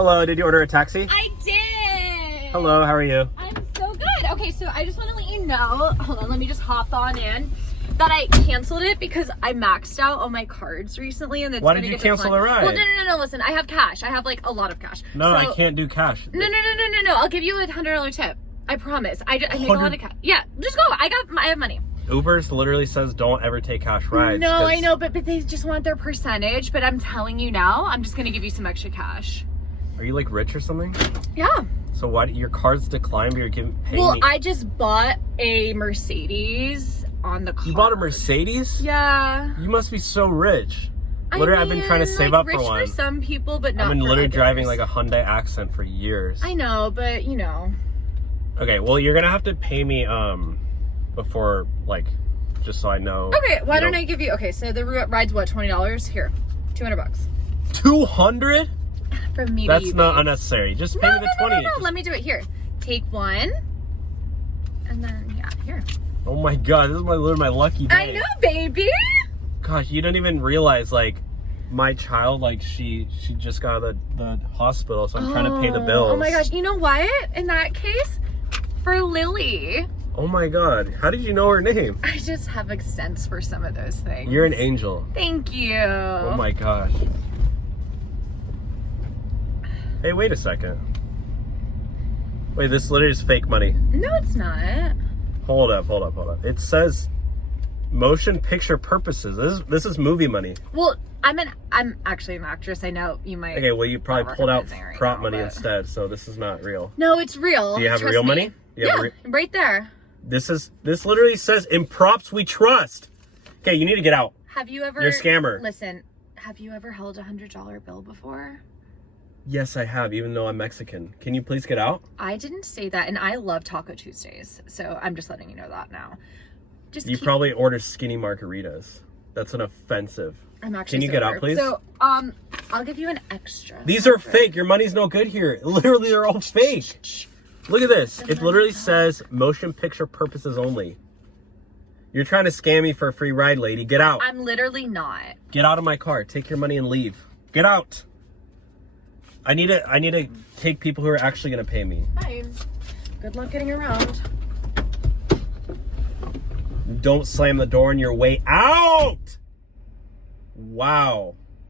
Hello, did you order a taxi? I did. Hello, how are you? I'm so good. Okay, so I just want to let you know, hold on, let me just hop on in, that I canceled it because I maxed out all my cards recently. And it's Why did you cancel the ride? Well, no, listen, I have cash. I have like a lot of cash. No, so, I can't do cash. No, I'll give you a $100 tip. I promise. I make a lot of cash. Yeah, just go. I have money. Uber's literally says don't ever take cash rides. No, I know, but they just want their percentage. But I'm telling you now, I'm just gonna give you some extra cash. Are you like rich or something? Yeah. So why your cards decline, but you're paying Well, me? I just bought a Mercedes on the card. You bought a Mercedes? Yeah. You must be so rich. Literally, I've been trying to save up for one. Rich for some people, but not I've been for literally others. driving like a Hyundai Accent for years. I know, but you know. Okay, well, you're gonna have to pay me before, like, just so I know. Okay, why don't I give you? Okay, so the ride's what, $20? Here, $200. 200? From me That's to you. not babe. unnecessary. Just pay me the 20. No. Let me do it here. Take one, and then yeah, here. Oh my god, this is literally my lucky day. I know, baby. Gosh, you don't even realize, like, my child, like, she just got out of the hospital, so I'm trying to pay the bills. Oh my gosh, you know what? In that case, for Lily. Oh my god, how did you know her name? I just have a sense for some of those things. You're an angel. Thank you. Oh my gosh. Hey, wait a second. Wait, this literally is fake money. No, it's not. Hold up. It says motion picture purposes. This is movie money. Well, I'm actually an actress. I know you might. Okay, well, you probably pulled out right prop now, money but- instead, so this is not real. No, it's real. Do you have Trust real me. money? You have Yeah, right there. This literally says in props we trust. Okay, you need to get out. Have you ever? You're a scammer. Listen, have you ever held a $100 bill before? Yes, I have, even though I'm Mexican. Can you please get out? I didn't say that, and I love Taco Tuesdays, so I'm just letting you know that now. You probably order skinny margaritas. That's an offensive. I'm actually. Can you get out, please? So, I'll give you an extra. These are fake. Your money's no good here. Literally, they're all fake. Look at this. It literally says motion picture purposes only. You're trying to scam me for a free ride, lady. Get out. I'm literally not. Get out of my car. Take your money and leave. Get out. I need to take people who are actually going to pay me. Fine. Good luck getting around. Don't slam the door on your way out. Wow.